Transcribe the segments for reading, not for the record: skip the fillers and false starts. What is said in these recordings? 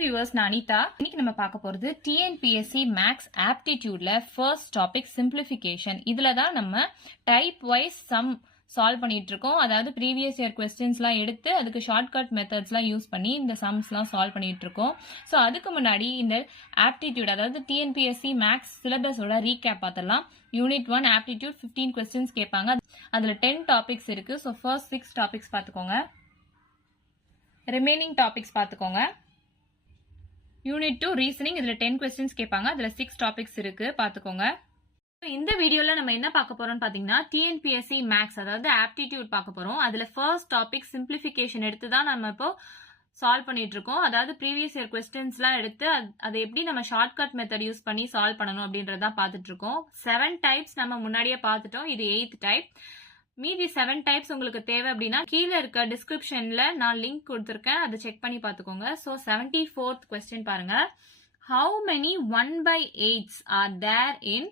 viewers, நான் அனிதா. இன்னைக்கு நம்ம பார்க்க போறது TNPSC Max Aptitudeல first topic simplification. இதுல தான் நம்ம type wise sum சால்வ் பண்ணிட்டு இருக்கோம். அதாவது ப்ரீவியஸ் இயர் கொஸ்டின்ஸ்லாம் எடுத்து அதுக்கு ஷார்ட்கட் மெத்தட்ஸ்லாம் யூஸ் பண்ணி இந்த சம்ஸ்லாம் சால்வ் பண்ணிட்டு இருக்கோம். ஸோ அதுக்கு முன்னாடி இந்த ஆப்டிடியூட் அதாவது டிஎன்பிஎஸ்சி மேக்ஸ் சிலபஸோட ரீகேப் பார்த்துடலாம். யூனிட் 1 ஆப்டிடியூட் 15 கொஸ்டின்ஸ் கேட்பாங்க. அதுல 10 டாபிக்ஸ் இருக்கு. ஸோ ஃபர்ஸ்ட் 6 டாபிக்ஸ் பார்த்துக்கோங்க. ரிமைனிங் டாபிக்ஸ் பார்த்துக்கோங்க. யூனிட் 2 ரீசனிங், இதுல 10 கொஸ்டின்ஸ் கேட்பாங்க. அதுல 6 டாபிக்ஸ் இருக்கு, பார்த்துக்கோங்க. இந்த வீடியோல நம்ம என்ன பார்க்க போறோம்னு பாத்தீங்கன்னா டிஎன்பிஎஸ்சி மேக்ஸ் அதாவது ஆப்டிடியூட் பார்க்க போறோம். அதுல ஃபர்ஸ்ட் டாபிக் சிம்பிளிஃபிகேஷன் எடுத்து தான் நம்ம இப்போ சால்வ் பண்ணிட்டு இருக்கோம். அதாவது ப்ரீவியஸ் இயர் கொஸ்டின்ஸ்லாம் எடுத்து அதை எப்படி நம்ம ஷார்ட்கட் மெத்தட் யூஸ் பண்ணி சால்வ் பண்ணணும் அப்படின்றத பார்த்துட்டு இருக்கோம். 7 டைப்ஸ் நம்ம முன்னாடியே பார்த்துட்டோம். இது 8th டைப். மீதி 7 டைப்ஸ் உங்களுக்கு தேவை அப்படின்னா கீழே இருக்க டிஸ்கிரிப்ஷன்ல நான் லிங்க் கொடுத்துருக்கேன், அதை செக் பண்ணி பார்த்துக்கோங்க. ஸோ 74th கொஸ்டின் பாருங்க. How many 1/8s are there in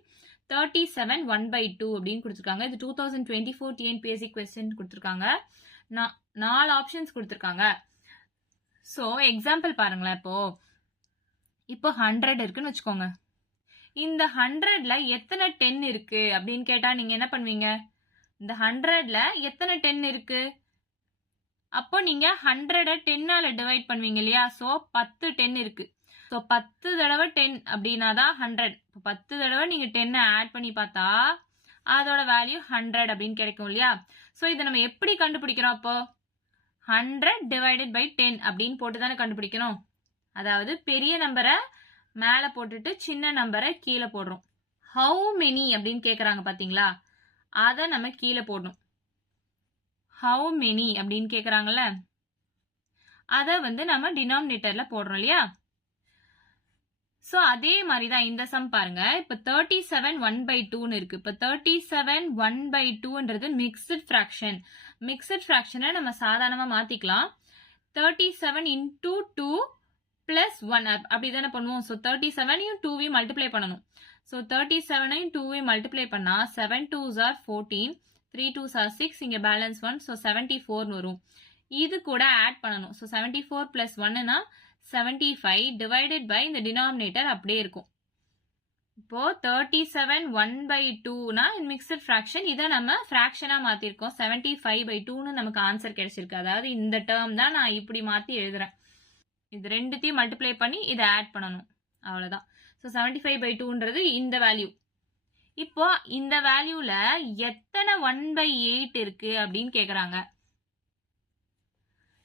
37 1/2 அப்படின்னு கொடுத்துருக்காங்க. இது 2024 டிஎன்பிஎஸ்சி கொஸ்டின் கொடுத்துருக்காங்க. 4 ஆப்ஷன்ஸ் கொடுத்துருக்காங்க. ஸோ எக்ஸாம்பிள் பாருங்களேன். இப்போ 100 இருக்குன்னு வச்சுக்கோங்க. இந்த 100ல எத்தனை 10 இருக்கு அப்படின்னு கேட்டா நீங்க என்ன பண்ணுவீங்க? இந்த 100ல எத்தனை 10 இருக்கு? அப்போ நீங்க 100 10ஆல டிவைட் பண்ணுவீங்க இல்லையா? ஸோ 10 10 இருக்கு. ஸோ 10 தடவை 10 அப்படின்னா தான் 100. இப்போ 10 தடவை நீங்க 10 ஆட் பண்ணி பார்த்தா அதோட வேல்யூ 100 அப்படின்னு கிடைக்கும் இல்லையா? ஸோ இதை நம்ம எப்படி கண்டுபிடிக்கிறோம்? அப்போ 100 டிவைடட் பை 10 அப்படின்னு போட்டு தானே கண்டுபிடிக்கணும். அதாவது பெரிய நம்பரை மேல போட்டுட்டு சின்ன நம்பரை கீழே போடுறோம். ஹவு மெனி அப்படின்னு கேக்குறாங்க பாத்தீங்களா? அதை நம்ம கீழே போடணும். ஹவு மெனி அப்படின்னு கேக்குறாங்கல்ல, அதை நம்ம டினாமினேட்டர்ல போடுறோம் இல்லையா? சோ அதே மாதிரிதான் இந்த சம் பாருங்க. இப்ப 37 1/2 இருக்கு. இப்ப 37 1/2ன்றது மிக்ஸ்ட் ஃபிராக்ஷன். மிக்ஸ்ட் ஃபிராக்ஷனை நம்ம சாதாரணமா மாத்திக்கலாம். 37 into 2 plus 1 அப்படிதானே பண்ணுவோம். ஸோ 37ஐயும் 2வையும் மல்டிப்ளை பண்ணணும். ஸோ 37ஐயும் 2வையும் மல்டிப்ளை பண்ணா 7 2s are 14, 3 2s are 6, இங்க பேலன்ஸ் 1, ஸோ 74 வரும். இது கூட ஆட் பண்ணணும். ஸோ 74 plus 1னா 75 டிவைடட் பை இந்த டினாமினேட்டர் அப்படியே இருக்கும். இப்போ 37 1/2னா மிக்ஸ்ட் ஃபிராக்ஷன். இதை நம்ம ஃபிராக்ஷனா மாத்திருக்கோம். 75/2ன்னு நமக்கு ஆன்சர் கிடைச்சிருக்கு. அதாவது இந்த டேர்ம் தான் நான் இப்படி மாத்தி எழுதுறேன். இது ரெண்டுத்தையும் மல்டிப்ளை பண்ணி இதை ஆட் பண்ணணும், அவ்வளவுதான். ஸோ 75/2ன்றது இந்த வேல்யூ. இப்போ இந்த வேல்யூல எத்தனை 1/8 இருக்கு அப்படின்னு கேக்குறாங்க.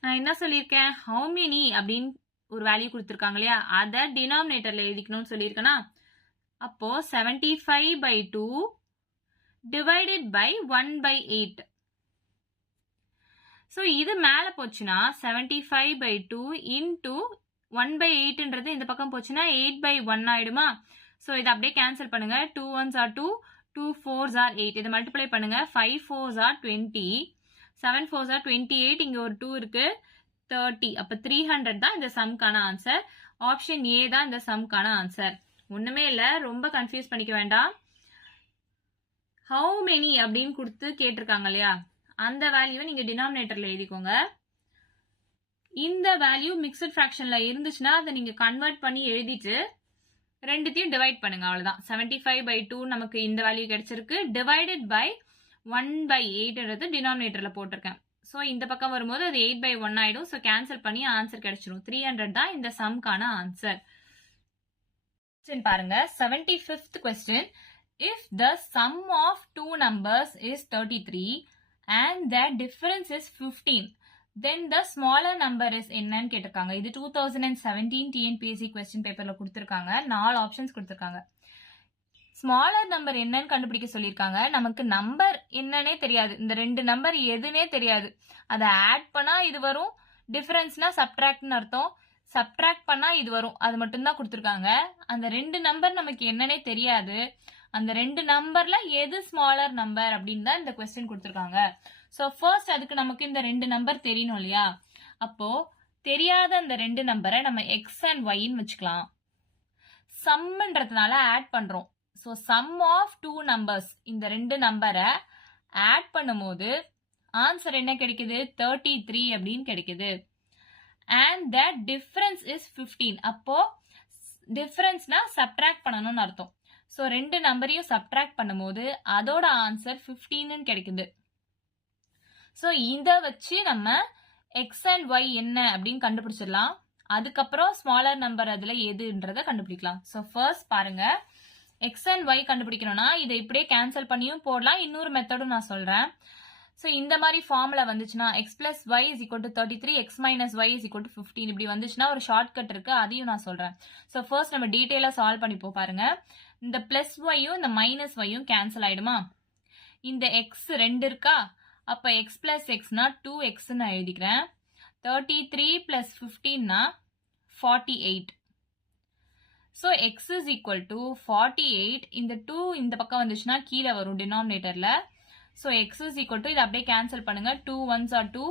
நான் என்ன சொல்லியிருக்கேன்? ஹவு மெனி அப்படின்னு ஒரு வேல்யூ கொடுத்துருக்காங்க இல்லையா? அதை டினாமினேட்டர்ல எழுதிக்கணும்னு சொல்லியிருக்கேனா? அப்போ 75/2 டிவைடட் பை 1/8. ஸோ இது மேல போச்சுன்னா 75/2 இன்டூ 1/8ன்றது இந்த பக்கம் போச்சுன்னா 8/1 ஆயிடுமா? ஸோ இதை அப்படியே கேன்சல் பண்ணுங்க. 2 1s are 2, 2 4s are 8. இதை மல்டிப்ளை பண்ணுங்க. 5 4s are 20, 7 4s are 28, இங்க ஒரு 2 இருக்கு, 30. அப்ப 300 தான் இந்த சம்கான ஆன்சர். ஆப்ஷன் ஏ தான் இந்த சம்கான ஆன்சர். ஒண்ணுமே இல்ல, ரொம்ப கன்ஃபியூஸ் பண்ணிக்க வேண்டாம். ஹவு மெனி அப்படின்னு கொடுத்து கேட்டிருக்காங்க இல்லையா? அந்த வேல்யூவை நீங்க டினாமினேட்டர்ல எழுதிக்கோங்க. இந்த வேல்யூ மிக்ஸ்ட் ஃபிராக்ஷன்ல இருந்துச்சுன்னா அதை நீங்க கன்வெர்ட் பண்ணி எழுதிட்டு ரெண்டுத்தையும் டிவைட் பண்ணுங்க, அவ்வளவுதான். 75/2 நமக்கு இந்த வேல்யூ கிடைச்சிருக்கு. டிவைடட் பை 1/8ன்றது டினாமினேட்டர்ல போட்டிருக்கேன். ஸோ இந்த பக்கம் வரும்போது அது 8/1 ஆயிடும். ஸோ கேன்சல் பண்ணி ஆன்சர் கிடைச்சிடும். 300 தான் இந்த சம்கான ஆன்சர். பாருங்க 75th question. If the sum of two numbers is 33 and their difference is 15, then the smaller number is என்னன்னு கேட்டிருக்காங்க. இது 2017 டிஎன்பிஎஸ்சி கொஸ்டின் பேப்பர்ல கொடுத்திருக்காங்க. 4 ஆப்ஷன்ஸ் கொடுத்திருக்காங்க. ஸ்மாலர் நம்பர் என்னன்னு கண்டுபிடிக்க சொல்லியிருக்காங்க. நமக்கு நம்பர் என்னன்னே தெரியாது. இந்த 2 நம்பர் எதுனே தெரியாது. அதை ஆட் பண்ணா இது வரும், டிஃபரன்ஸ்னா சப்ட்ராக்ட்னு அர்த்தம். சப்ட்ராக்ட் பண்ணா இது வரும், அது மட்டும்தான் கொடுத்துருக்காங்க. அந்த 2 நம்பர் நமக்கு என்னன்னே தெரியாது. அந்த 2 நம்பர்ல எது ஸ்மாலர் நம்பர் அப்படின்னு தான் இந்த கொஸ்டின் கொடுத்துருக்காங்க. ஸோ ஃபர்ஸ்ட் அதுக்கு நமக்கு இந்த 2 நம்பர் தெரியணும் இல்லையா? அப்போ தெரியாத அந்த 2 நம்பரை நம்ம எக்ஸ் அண்ட் ஒய்ன்னு வச்சுக்கலாம். சம்ன்றதுனால ஆட் பண்றோம். ஸோ சம் ஆஃப் 2 நம்பர்ஸ், இந்த 2 நம்பரை ஆட் பண்ணும்போது ஆன்சர் என்ன கிடைக்குது? 33 அப்படின்னு கிடைக்குது. and the difference is 15. அப்போ differenceனா subtract பண்ணணும்னு அர்த்தம். ஸோ ரெண்டு நம்பரையும் subtract பண்ணும்போது அதோட ஆன்சர் 15 கிடைக்குது. ஸோ இதை வச்சு நம்ம எக்ஸ் அண்ட் ஒய் என்ன அப்படின்னு கண்டுபிடிச்சிடலாம். அதுக்கப்புறம் ஸ்மாலர் நம்பர் அதுல எதுன்றதை கண்டுபிடிக்கலாம். ஸோ ஃபர்ஸ்ட் பாருங்க, எக்ஸ் அண்ட் ஒய் கண்டுபிடிக்கணும்னா இதை இப்படியே கேன்சல் பண்ணியும் போடலாம். இன்னொரு மெத்தடும் நான் சொல்றேன். ஸோ இந்த மாதிரி ஃபார்முலா வந்துச்சுன்னா X plus Y is equal to 33, X minus Y is equal to 15 இப்படி வந்துச்சுன்னா ஒரு ஷார்ட் கட் இருக்கு, அதையும் நான் சொல்றேன். ஸோ ஃபர்ஸ்ட் நம்ம டீட்டெயிலாக சால்வ் பண்ணிப்போம். பாருங்க, இந்த பிளஸ் ஒய்யும் இந்த மைனஸ் ஒய்யும் கேன்சல் ஆயிடுமா? இந்த எக்ஸ் 2 இருக்கா? அப்ப எக்ஸ் பிளஸ் எக்ஸ்னா 2x நான் எழுதிக்கிறேன். 33 பிளஸ் 15னா 48. So x is equal to 48. இந்த 2 இந்த பக்கம் வந்துச்சுன்னா கீழே வரும் டினாமினேட்டர்ல. So x is equal to இதை அப்படியே கேன்சல் பண்ணுங்க. 2 1s are 2,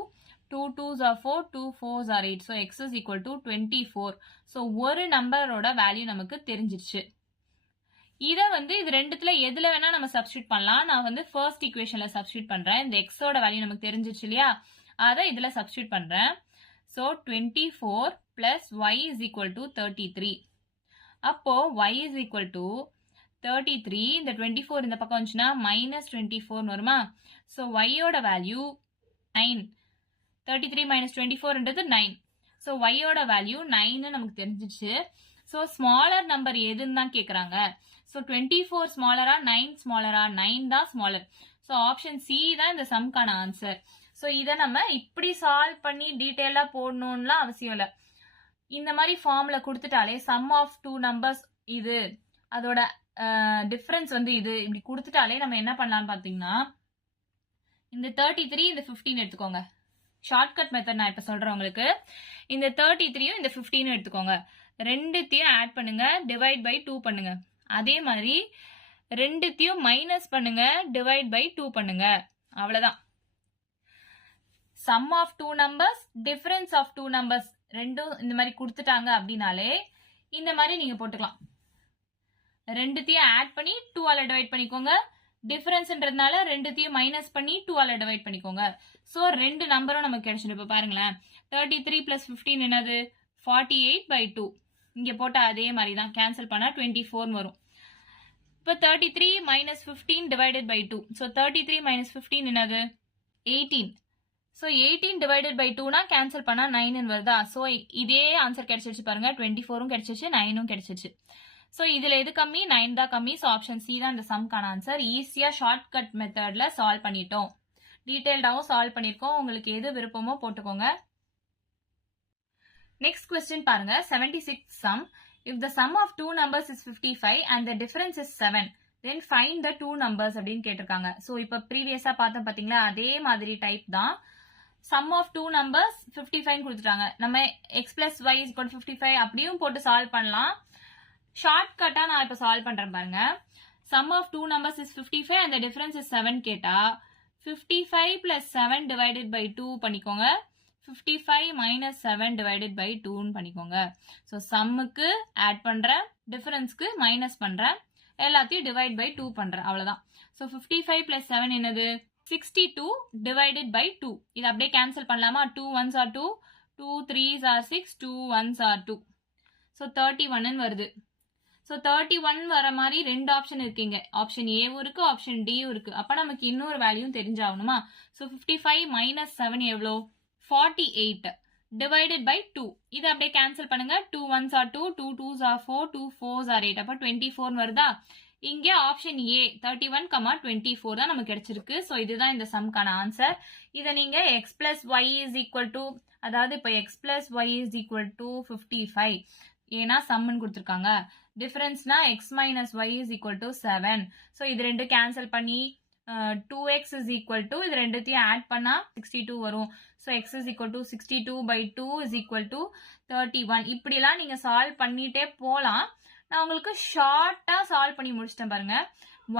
2 2s are 4, 2 4s are 8. So x is equal to 24. So ஒரு நம்பரோட வேல்யூ நமக்கு தெரிஞ்சிருச்சு. இதை இது ரெண்டுத்துல எதுல வேணா நம்ம சப்ஸ்டியூட் பண்ணலாம். நான் ஃபர்ஸ்ட் ஈக்குவேஷன்ல சப்ஸ்டியூட் பண்றேன். இந்த எக்ஸோட வேல்யூ நமக்கு தெரிஞ்சிருச்சு இல்லையா, அதை இதுல சப்ஸ்டியூட் பண்றேன். So 24 plus Y is equal to 33. அப்போ y இஸ் ஈக்குவல் டு 33. இந்த 24 இந்த பக்கம் வந்துச்சுன்னா மைனஸ் 24 வருமா? ஸோ ஒய்யோட வேல்யூ 9. 33 மைனஸ் 24ன்றது 9. ஸோ ஒய்யோட வேல்யூ 9 நமக்கு தெரிஞ்சிச்சு. ஸோ ஸ்மாலர் நம்பர் எதுன்னு தான் கேட்குறாங்க. ஸோ 24 ஸ்மாலரா 9 ஸ்மாலரா? 9 தான் ஸ்மாலர். ஸோ ஆப்ஷன் சி தான் இந்த சம்கான ஆன்சர். ஸோ இதை நம்ம இப்படி சால்வ் பண்ணி டீட்டெயிலாக போடணும்லாம் அவசியம் இல்லை. இந்த மாதிரி ஃபார்ம்ல கொடுத்துட்டாலே சம் ஆஃப் 2 நம்பர்ஸ் இது, அதோட டிஃபரன்ஸ் இது இப்படி கொடுத்துட்டாலே நம்ம என்ன பண்ணலாம்னு பார்த்தீங்கன்னா, இந்த 33 இந்த 15 எடுத்துக்கோங்க. ஷார்ட்கட் மெத்தட் நான் இப்போ சொல்றேன் உங்களுக்கு. இந்த 33யும் இந்த 15 எடுத்துக்கோங்க. ரெண்டுத்தையும் ஆட் பண்ணுங்க, டிவைட் பை 2 பண்ணுங்க. அதே மாதிரி ரெண்டுத்தையும் மைனஸ் பண்ணுங்க, டிவைட் பை 2 பண்ணுங்க. அவ்வளவுதான். Sum of 2 numbers, difference of 2 numbers ரெண்டும் இந்த மாதிரி கொடுத்துட்டாங்க அப்படின்னாலே இந்த மாதிரி நீங்க போட்டுக்கலாம். ரெண்டுத்தையும் ஆட் பண்ணி 2 ஆல டிவைட் பண்ணிக்கோங்க. டிஃபரன்ஸ்ன்றதுனால ரெண்டுத்தையும் மைனஸ் பண்ணி 2 ஆல டிவைட் பண்ணிக்கோங்க. ஸோ ரெண்டு நம்பரும் நமக்கு கிடைச்சிடும். இப்போ பாருங்களேன், 33 பிளஸ் 15 என்னது? 48/2. இங்க போட்ட அதே மாதிரி தான் கேன்சல் பண்ணா 24 வரும். இப்போ 33 minus 15 divided by 2. So 33 minus 15 என்னது? 18. ஸோ 18 டிவைடட் பை 2னா கேன்சல் பண்ணா 9 வருதா? ஸோ இதே ஆன்சர் கிடைச்சிருச்சு பாருங்க. 24ம் கிடைச்சிருச்சு, 9ம் கிடைச்சிருச்சு. ஸோ இதுல எது கம்மி? 9 தான் கம்மி. ஸோ ஆப்ஷன் சி தான் இந்த சம்கான ஆன்சர். ஈஸியா ஷார்ட் கட் மெத்தட்ல சால்வ் பண்ணிட்டோம். டீடைல்டாவும் சால்வ் பண்ணிருக்கோம். உங்களுக்கு எது விருப்பமோ போட்டுக்கோங்க. நெக்ஸ்ட் கொஸ்டின் பாருங்க, 76 some. If the sum of two numbers is 55 and the difference is 7, then find the two numbers அப்படின்னு கேட்டிருக்காங்க. ஸோ இப்போ ப்ரீவியஸா பார்த்தோம் பாத்தீங்களா, அதே மாதிரி டைப் தான். sum of two numbers 55 கொடுத்துட்டாங்க. நம்ம x plus y is equal to 55 அப்படியும் போட்டு சால்வ் பண்ணலாம். ஷார்ட் கட்டா நான் இப்ப சால்வ் பண்றேன் பாருங்க. sum of two numbers is 55 and the difference is 7 கேட்டா 55 plus 7 divided by 2 பண்ணிக்கோங்க. 55 minus 7 divided by 2 பண்ணிக்கோங்க. ஸோ சம்முக்கு ஆட் பண்றேன், டிஃபரன்ஸ்க்கு மைனஸ் பண்றேன், எல்லாத்தையும் டிவைட் பை 2 பண்றேன். அவ்வளவுதான். ஸோ 55 plus 7 என்னது? 62 divided by 2. இது அப்படியே கேன்சல் பண்ணலாமா? 2 1s are 2, 2 3s are 6, 2 1s are 2. So 31 வருது. ஸோ 31 வர மாதிரி ரெண்டு ஆப்ஷன் இருக்குங்க. ஆப்ஷன் ஏவும் இருக்கு, ஆப்ஷன் டியும் இருக்கு. அப்ப நமக்கு இன்னொரு வேல்யூ தெரிஞ்சாகணுமா? ஸோ 55 மைனஸ் 7 எவ்வளோ? 48 divided by 2. இது அப்படியே கேன்சல் பண்ணுங்க. 2 1s are 2, 2 2s are 4, 2 4s are 8. அப்ப 24 வருதா? இங்க ஆப்ஷன் ஏ 31, 24 தான் நமக்கு கிடைச்சிருக்கு. ஸோ இதுதான் இந்த சம்கான ஆன்சர். இதை நீங்க x plus Y is equal to, அதாவது இப்போ x plus Y is equal to 55, ஏன்னா சம்னு கொடுத்துருக்காங்க. டிஃபரன்ஸ்னா x minus Y is equal to 7. So இது ரெண்டு கேன்சல் பண்ணி 2x is equal to, இது ரெண்டுத்தையும் ஆட் பண்ணா 62 வரும். So x is equal to 62/2 is equal to 31. இப்படிலாம் நீங்க சால்வ் பண்ணிட்டே போலாம். நான் உங்களுக்கு ஷார்ட்டா சால்வ் பண்ணி முடிச்சிட்டேன் பாருங்க.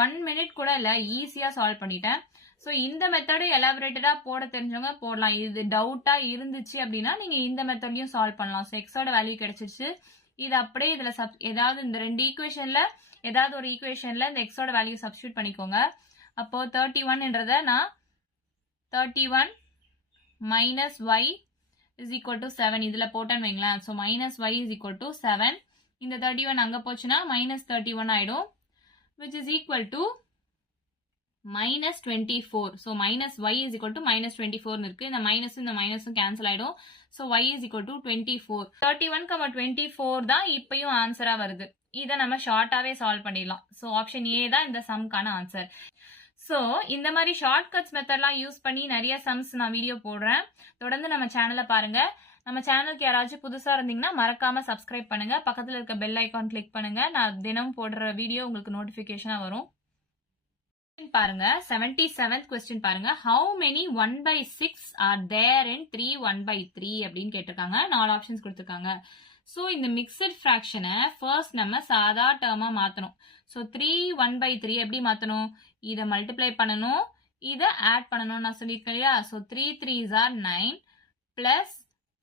1 minute கூட இல்ல, ஈஸியா சால்வ் பண்ணிட்டேன். ஸோ இந்த மெத்தடு எலாபரேட்டடா போட தெரிஞ்சவங்க போடலாம். இது டவுட்டா இருந்துச்சு அப்படின்னா நீங்க இந்த மெத்தட்லயும் சால்வ் பண்ணலாம். ஸோ எக்ஸோட வேல்யூ கிடைச்சிருச்சு. இது அப்படியே இதுல ஏதாவது இந்த ரெண்டு ஈக்குவேஷன்ல ஏதாவது ஒரு ஈக்குவேஷன்ல இந்த எக்ஸோட வேல்யூ சப்ஸ்டியூட் பண்ணிக்கோங்க. அப்போ 31ன்றத நான் 31 minus Y is equal to 7 இதுல போட்டேன்னு வைங்களேன். So minus Y is equal to 7. இந்த 31 அங்க போச்சுன்னா மைனஸ் 31 ஆயிடும், which is equal to minus 24. So minus y is equal to minus 24 இருக்கு. இந்த மைனஸும் கேன்சல் ஆயிடும். So y is equal to 24. 31,24 தான் இப்பயும் ஆன்சரா வருது. இதை நம்ம ஷார்ட்டாவே சால்வ் பண்ணிடலாம். ஸோ ஆப்ஷன் ஏ தான் இந்த சம்க்கான ஆன்சர். ஸோ இந்த மாதிரி ஷார்ட்கட்ஸ் மெத்தட்லாம் யூஸ் பண்ணி நிறைய சம்ஸ் நான் வீடியோ போடுறேன். தொடர்ந்து நம்ம சேனலை பாருங்க. நம்ம சேனலுக்கு யாராச்சும் புதுசா இருந்தீங்கன்னா மறக்காம சப்ஸ்கிரைப் பண்ணுங்க. பக்கத்துல இருக்க பெல் ஐக்கான் கிளிக் பண்ணுங்க. நான் தினம் போடுற வீடியோ உங்களுக்கு நோட்டிபிகேஷனா வரும். பாருங்க 77th கொஸ்டின் பாருங்க. How many 1/6 are there in 3 1/3 அப்படின்னு கேட்டிருக்காங்க. 4 ஆப்ஷன்ஸ் கொடுத்திருக்காங்க. ஸோ இந்த மிக்சட் ஃபிராக்ஷனை ஃபர்ஸ்ட் நம்ம சாதா டேர்மா மாத்தணும். ஸோ 3 1/3 எப்படி மாத்தணும்? இதை மல்டிப்ளை பண்ணணும், இதை ஆட் பண்ணணும் நான் சொல்லியிருக்கேன் இல்லையா. ஸோ 3 3s are 9 பிளஸ்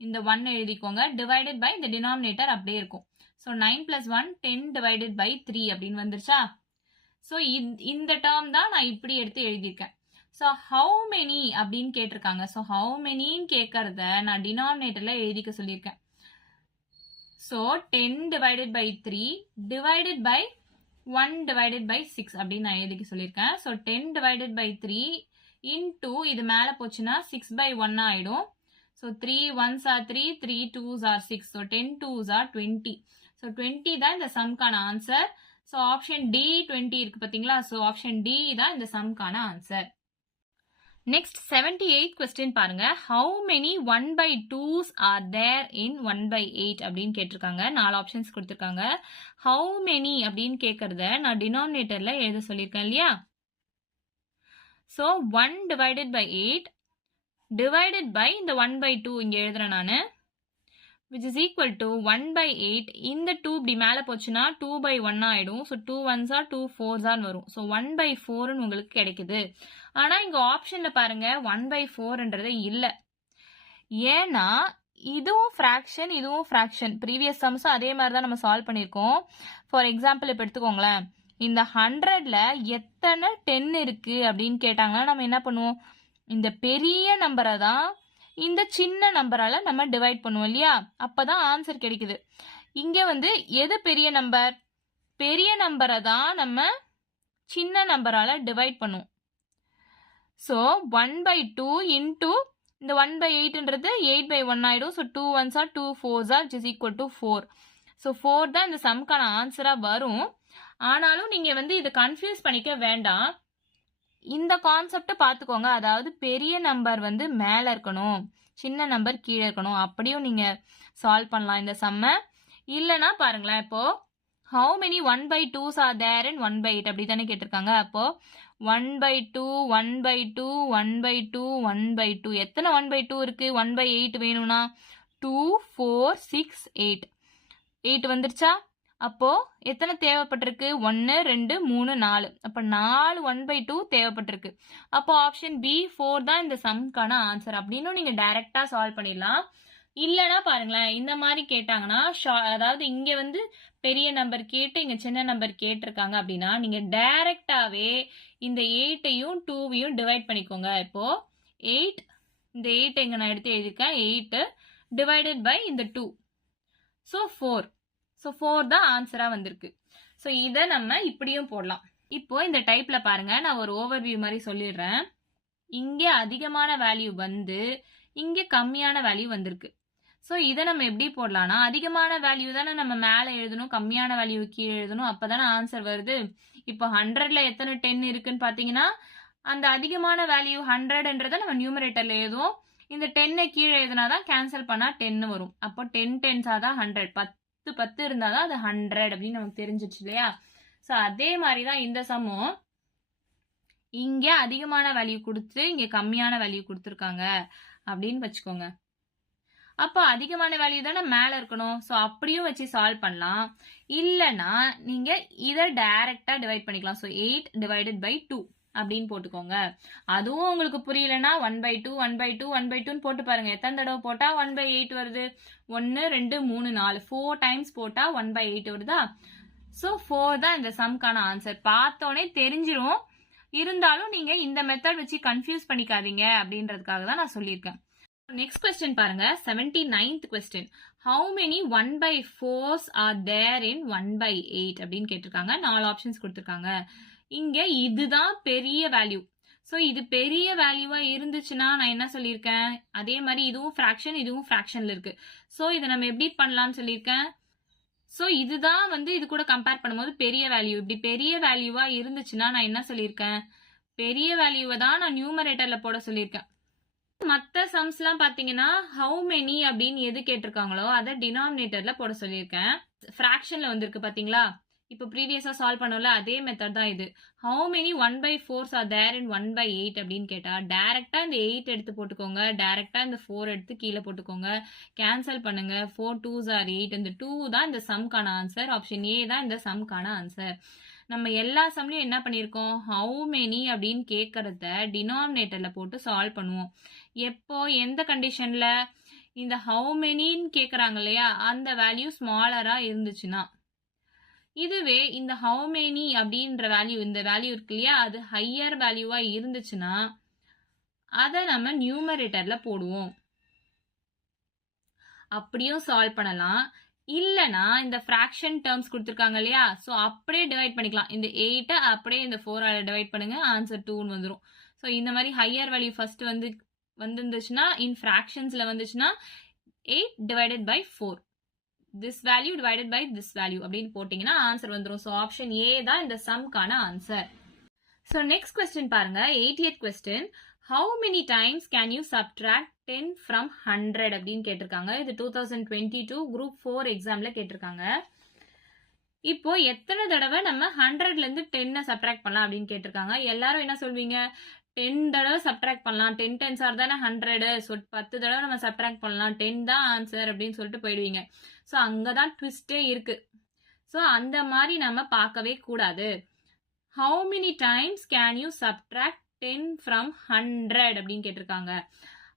இந்த 1 எழுதிக்கோங்க, டிவைடட் பை இந்த டினாமினேட்டர் அப்படியே இருக்கும். ஸோ 9 + 1 10 divided by 3 அப்படின்னு வந்துருச்சா. ஸோ இந்த டேர்ம் தான் நான் இப்படி எடுத்து எழுதியிருக்கேன். ஸோ ஹவு மெனி அப்படின்னு கேட்டிருக்காங்க. ஸோ ஹவு மெனின்னு கேட்கறத நான் டினாமினேட்டர்ல எழுதிக்க சொல்லியிருக்கேன். So 10 divided by 3 divided by 1 divided by 6 அப்படின்னு நான் எழுதிக்க சொல்லியிருக்கேன். ஸோ 10 divided by 3 into இது மேல போச்சுன்னா 6/1 ஆயிடும். So 3 1s are 3, 3 2s are 6. So 10 2s are 20. So 20 தான் இந்த சம்க்கான ஆன்சர். ஸோ ஆப்ஷன் டி 20 இருக்கு பாத்தீங்களா. ஸோ ஆப்ஷன் டி தான் இந்த சம்க்கான ஆன்சர். நெக்ஸ்ட் 78th கொஸ்டின் பாருங்க. How many 1/2s are there in 1/8 அப்படின்னு கேட்டிருக்காங்க. 4 ஆப்ஷன்ஸ் கொடுத்திருக்காங்க. ஹவு மெனி அப்படின்னு கேட்கறத நான் டினாமினேட்டர்ல எழுத சொல்லியிருக்கேன் இல்லையா. So 1 divided by 8 divided by இந்த 1/2 இங்க எழுதுறேன் நானு, which is equal to 1/8. இந்த 2 இப்படி மேல போச்சுன்னா 2/1 ஆயிடும். So 2 1s are 2 4s are வரும். ஸோ 1/4 உங்களுக்கு கிடைக்குது. ஆனா இங்க ஆப்ஷன்ல பாருங்க 1/4ன்றது இல்ல. ஏன்னா இதுவும் ஃபிராக்ஷன் இதுவும் ஃபிராக்ஷன். ப்ரீவியஸ் சம்ஸும் அதே மாதிரி தான் நம்ம சால்வ் பண்ணியிருக்கோம். ஃபார் எக்ஸாம்பிள் இப்போ எடுத்துக்கோங்களேன். இந்த 100ல எத்தனை 10 இருக்கு அப்படின்னு கேட்டாங்கன்னா நம்ம என்ன பண்ணுவோம்? இந்த பெரிய நம்பரை தான் இந்த சின்ன நம்பரால நம்ம டிவைட் பண்ணுவோம் இல்லையா. அப்பதான் ஆன்சர் கிடைக்குது. இங்க வந்து எது பெரிய நம்பர்? பெரிய நம்பரை தான் நம்ம சின்ன நம்பரால டிவைட் பண்ணுவோம். ஸோ 1/2 இன்டூ இந்த 1/8ன்றது 8/1 ஆயிடும். So 2 1s are 2 4s are, which is equal to 4. So 4 தான் இந்த சம்க்கான ஆன்சரா வரும். ஆனாலும் நீங்க வந்து இதை கன்ஃபியூஸ் பண்ணிக்க வேண்டாம். இந்த கான்செப்ட் பாத்துக்கோங்க. அதாவது பெரிய நம்பர் வந்து மேல இருக்கணும், சின்ன நம்பர் கீழே இருக்கணும். அப்படியும் நீங்க சால்வ் பண்ணலாம் இந்த சம்ம. இல்லனா பாருங்களேன், இப்போ how many 1/2s are there in 1/8 அப்படி தானே கேட்டிருக்காங்க. அப்போ 1/2 1/2 1/2 1/2 எத்தனை 1/2 இருக்கு? 1/8 வேணும்னா 2 4 6 8 8 வந்துருச்சா. அப்போ எத்தனை தேவைப்பட்டிருக்கு? 1 2 3 4. அப்ப 4 1/2 தேவைப்பட்டிருக்கு. அப்போ ஆப்ஷன் பி 4 தான் இந்த சம்க்கான ஆன்சர் அப்படின்னு நீங்க டைரக்டா சால்வ் பண்ணிடலாம். இல்லனா பாருங்களேன், இந்த மாதிரி கேட்டாங்கன்னா அதாவது இங்க வந்து பெரிய நம்பர் கேட்டு இங்க சின்ன நம்பர் கேட்டிருக்காங்க அப்படின்னா நீங்க டைரக்டாவே இந்த 8ஐயும் 2வையும் டிவைட் பண்ணிக்கோங்க. இப்போ 8 இந்த 8 எங்க நான் எடுத்து எழுதிருக்கேன், 8 டிவைடட் பை இந்த 2. ஸோ 4. ஸோ 4 தான் ஆன்சரா வந்திருக்கு. ஸோ இதை நம்ம இப்படியும் போடலாம். இப்போ இந்த டைப்ல பாருங்க, நான் ஒரு ஓவர்வியூ மாதிரி சொல்லிடுறேன். இங்க அதிகமான வேல்யூ வந்து இங்க கம்மியான வேல்யூ வந்திருக்கு. ஸோ இதை நம்ம எப்படி போடலாம்னா, அதிகமான வேல்யூ தானே நம்ம மேலே எழுதணும், கம்மியான வேல்யூ கீழே எழுதணும், அப்பதானே ஆன்சர் வருது. இப்போ 100ல எத்தனை 10 இருக்குன்னு பாத்தீங்கன்னா அந்த அதிகமான வேல்யூ 100ன்றதை நம்ம நியூமரேட்டர்ல எழுதுவோம். இந்த 10 கீழே எழுதினாதான் கேன்சல் பண்ணா 10 வரும். அப்போ 10 10s தான் 100. 10 10 இருந்தாதான் அது 100 அப்படின்னு நமக்கு தெரிஞ்சிச்சு இல்லையா. ஸோ அதே மாதிரிதான் இந்த சம்மும் இங்க அதிகமான வேல்யூ கொடுத்து இங்க கம்மியான வேல்யூ கொடுத்துருக்காங்க அப்படின்னு வச்சுக்கோங்க. அப்போ அதிகமான வேல்யூ தானே மேல இருக்கணும். ஸோ அப்படியும் வச்சு சால்வ் பண்ணலாம். இல்லைன்னா நீங்க இதை டைரக்டா டிவைட் பண்ணிக்கலாம். ஸோ 8 divided by 2 அப்படின்னு போட்டுக்கோங்க. அதுவும் உங்களுக்கு புரியலன்னா 1/2 1/2 1/2 போட்டு பாருங்க. எத்தனை தடவை போட்டா 1/8 வருது? 1 2 3 4 4 டைம்ஸ் போட்டா 1/8 வருதா. ஸோ 4 தான் இந்த சம்க்கான ஆன்சர். பார்த்தோன்னே தெரிஞ்சிரும். இருந்தாலும் நீங்க இந்த மெத்தட் வச்சு கன்ஃபியூஸ் பண்ணிக்காதீங்க அப்படின்றதுக்காக தான் நான் சொல்லியிருக்கேன். நெக்ஸ்ட் கொஸ்டின் பாருங்க 79th question. How many 1/4s are there in 1/8 அப்படின்னு கேட்டிருக்காங்க. 4 ஆப்ஷன்ஸ் கொடுத்திருக்காங்க. இங்க இதுதான் பெரிய வேல்யூ. சோ இது பெரிய வேல்யூவா இருந்துச்சுன்னா நான் என்ன சொல்லியிருக்கேன், அதே மாதிரி இதுவும் ஃபிராக்ஷன் இதுவும் ஃபிராக்ஷன்ல இருக்கு. சோ இதை நம்ம எப்படி பண்ணலாம்னு சொல்லியிருக்கேன். சோ இதுதான் வந்து இது கூட கம்பேர் பண்ணும்போது பெரிய வேல்யூ. இப்படி பெரிய வேல்யூவா இருந்துச்சுன்னா நான் என்ன சொல்லியிருக்கேன், பெரிய வேல்யூவை தான் நான் நியூமரேட்டர்ல போட சொல்லியிருக்கேன். மத்த சம்ஸ் எல்லாம் பாத்தீங்கன்னா ஹவு மெனி அப்படின்னு எது கேட்டிருக்காங்களோ அதை டினாமினேட்டர்ல போட சொல்லியிருக்கேன். ஃபிராக்ஷன்ல வந்திருக்கு பாத்தீங்களா, இப்ப ப்ரீவியஸா சால்வ் பண்ணோம்ல அதே மெத்தட் தான் இது. How many 1/4s are there in 1/8 அப்படின்னு கேட்டா டைரக்டா இந்த 8 எடுத்து போட்டுக்கோங்க, டைரக்டா இந்த 4 எடுத்து கீழே போட்டுக்கோங்க, கேன்சல் பண்ணுங்க. 4 2s are 8. இந்த 2 தான் இந்த சம்கான ஆன்சர். ஆப்ஷன் ஏ தான் இந்த சம்கான ஆன்சர். நம்ம எல்லா சம்லயும் என்ன பண்ணிருக்கோம், ஹவு மெனி அப்படின்னு கேட்கறத டினாமினேட்டர்ல போட்டு சால்வ் பண்ணுவோம். எப்போ எந்த கண்டிஷன்ல, இந்த ஹவு மெனின்னு கேக்குறாங்க இல்லையா அந்த வேல்யூ ஸ்மாலரா இருந்துச்சுன்னா. இதுவே இந்த ஹவு மெனி அப்படின்ற வேல்யூ, இந்த வேல்யூ இருக்கு இல்லையா அது ஹையர் வேல்யூவா இருந்துச்சுன்னா அதை நம்ம நியூமரேட்டர்ல போடுவோம். அப்படியும் சால்வ் பண்ணலாம். இல்லனா இந்த ஃபிராக்ஷன் டேர்ம்ஸ் கொடுத்திருக்காங்க இல்லையா, சோ அப்படியே டிவைட் பண்ணிக்கலாம். இந்த 8 அப்படியே இந்த 4 டிவைட் பண்ணுங்க, ஆன்சர் 2 வந்துரும். சோ இந்த மாதிரி ஹையர் வேல்யூ ஃபர்ஸ்ட் வந்துருந்துச்சுன்னா இன் ஃபிராக்ஷன்ஸ்ல வந்துச்சுன்னா 8 divided by 4, this value divided by this value அப்படின்னு போட்டீங்கன்னா ஆன்சர் வந்துரும். சோ ஆப்ஷன் ஏ தான் இந்த சம்கான ஆன்சர். சோ நெக்ஸ்ட் கொஸ்டின் பாருங்க 80th question. How many times can you subtract 10 from 100 அப்படின்னு கேட்டிருக்காங்க. இது 2022 group 4 எக்ஸாம்ல கேட்டிருக்காங்க. இப்போ எத்தனை தடவை நம்ம 100ல இருந்து 10 சப்ட்ராக்ட் பண்ணலாம் அப்படின்னு கேட்டிருக்காங்க. எல்லாரும் என்ன சொல்வீங்க, 10 தடவை சப்ட்ராக்ட் பண்ணலாம், 10 10s are தானே 100, ஸோ 10 தடவை நம்ம சப்ட்ராக்ட் பண்ணலாம், 10 தான் ஆன்சர் அப்படின்னு சொல்லிட்டு போயிடுவீங்க. ஸோ அங்கதான் ட்விஸ்டே இருக்கு. ஸோ அந்த மாதிரி நம்ம பார்க்கவே கூடாது. How many times can you subtract 10 from 100 அப்படின்னு கேட்டிருக்காங்க.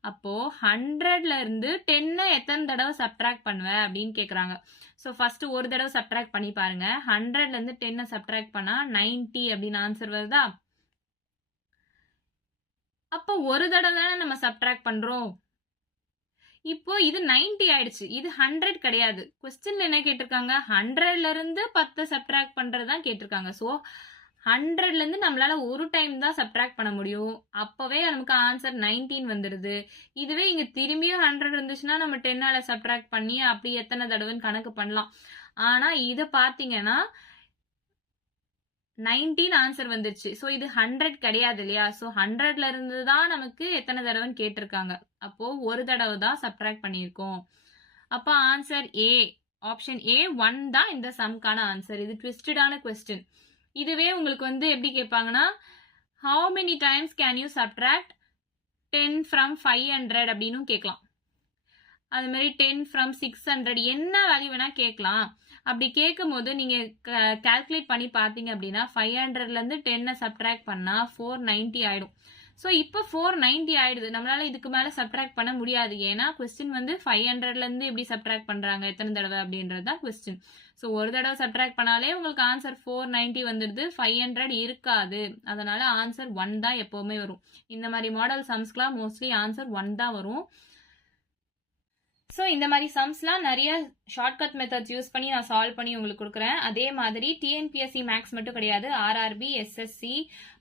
அப்போ 100ல இருந்து 10 எத்தனை தடவை சப்ட்ராக்ட் பண்ணுவ அப்படின்னு கேக்குறாங்க. சோ ஃபர்ஸ்ட் ஒரு தடவை சப்ட்ராக்ட் பண்ணி பாருங்க. 100ல இருந்து 10 சப்ட்ராக்ட் பண்ணா 90 அப்படின்னு ஆன்சர் வருதா. அப்போ ஒரு தடவை தானே நம்ம சப்ட்ராக்ட் பண்றோம். இப்போ இது 90 ஆயிடுச்சு, இது 100 கிடையாது. கொஸ்டின்ல என்ன கேட்டிருக்காங்க, 100ல இருந்து 10 சப்ட்ராக்ட் பண்றதுதான் கேட்டிருக்காங்க. சோ 100ல இருந்து நம்மளால ஒரு டைம் தான் சப்ட்ராக்ட் பண்ண முடியும். அப்பவே நமக்கு ஆன்சர் 19 வந்துருது. இதுவே இங்க திரும்பியும் 100 இருந்துச்சுன்னா நம்ம 10ஆல சப்ட்ராக்ட் பண்ணி அப்படி எத்தனை தடவைன்னு கணக்கு பண்ணலாம். ஆனா இத பாத்தீங்கன்னா 19 ஆன்சர் வந்துருச்சு. சோ இது 100 கிடையாது இல்லையா. சோ 100ல இருந்து தான் நமக்கு எத்தனை தடவைன்னு கேட்டிருக்காங்க. அப்போ ஒரு தடவை தான் சப்ட்ராக்ட் பண்ணியிருக்கோம். அப்போ ஆன்சர் ஏ, ஆப்ஷன் ஏ 1 தான் இந்த சம்கான ஆன்சர். இது ட்விஸ்டடான கொஸ்டின். இதுவே உங்களுக்கு வந்து எப்படி கேட்பாங்கன்னா, how many times can you subtract 10 from 500 அப்படின்னு கேட்கலாம். அது மாதிரி 10 from 600 என்ன வேல்யூ வேணா கேட்கலாம். அப்படி கேட்கும் போது நீங்க கால்குலேட் பண்ணி பாத்தீங்க அப்படின்னா 500ல இருந்து 10 சப்ட்ராக்ட் பண்ணா 490 ஆயிடும். சோ இப்போ 490 ஆயிடுது. நம்மளால இதுக்கு மேல சப்ட்ராக்ட் பண்ண முடியாது. ஏன்னா கொஸ்டின் வந்து 500ல இருந்து எப்படி சப்ட்ராக்ட் பண்றாங்க எத்தனை தடவை அப்படின்றது தான் கொஸ்டின். சோ ஒரு தடவை சப்ட்ராக்ட் பண்ணாலே உங்களுக்கு ஆன்சர் 490 வந்துடுது, 500 இருக்காது. அதனால ஆன்சர் 1 தான் எப்பவுமே வரும். இந்த மாதிரி மாடல் சம்ஸ்க்குலாம் மோஸ்ட்லி ஆன்சர் 1 தான் வரும். ஸோ இந்த மாதிரி சம்ஸ்லாம் நிறைய ஷார்ட்கட் மெத்தட்ஸ் யூஸ் பண்ணி நான் சால்வ் பண்ணி உங்களுக்கு கொடுக்குறேன். அதே மாதிரி டிஎன்பிஎஸ்சி மேக்ஸ் மட்டும் கிடையாது, ஆர்ஆர்பி, எஸ்எஸ்சி,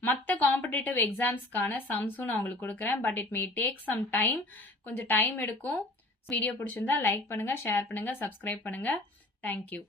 மற்ற காம்படிட்டிவ் எக்ஸாம்ஸ்க்கான சம்ஸும் நான் உங்களுக்கு கொடுக்குறேன். But it may take some time, கொஞ்சம் டைம் எடுக்கும். வீடியோ பிடிச்சிருந்தா லைக் பண்ணுங்க, ஷேர் பண்ணுங்க, சப்ஸ்கிரைப் பண்ணுங்க. தேங்க்யூ.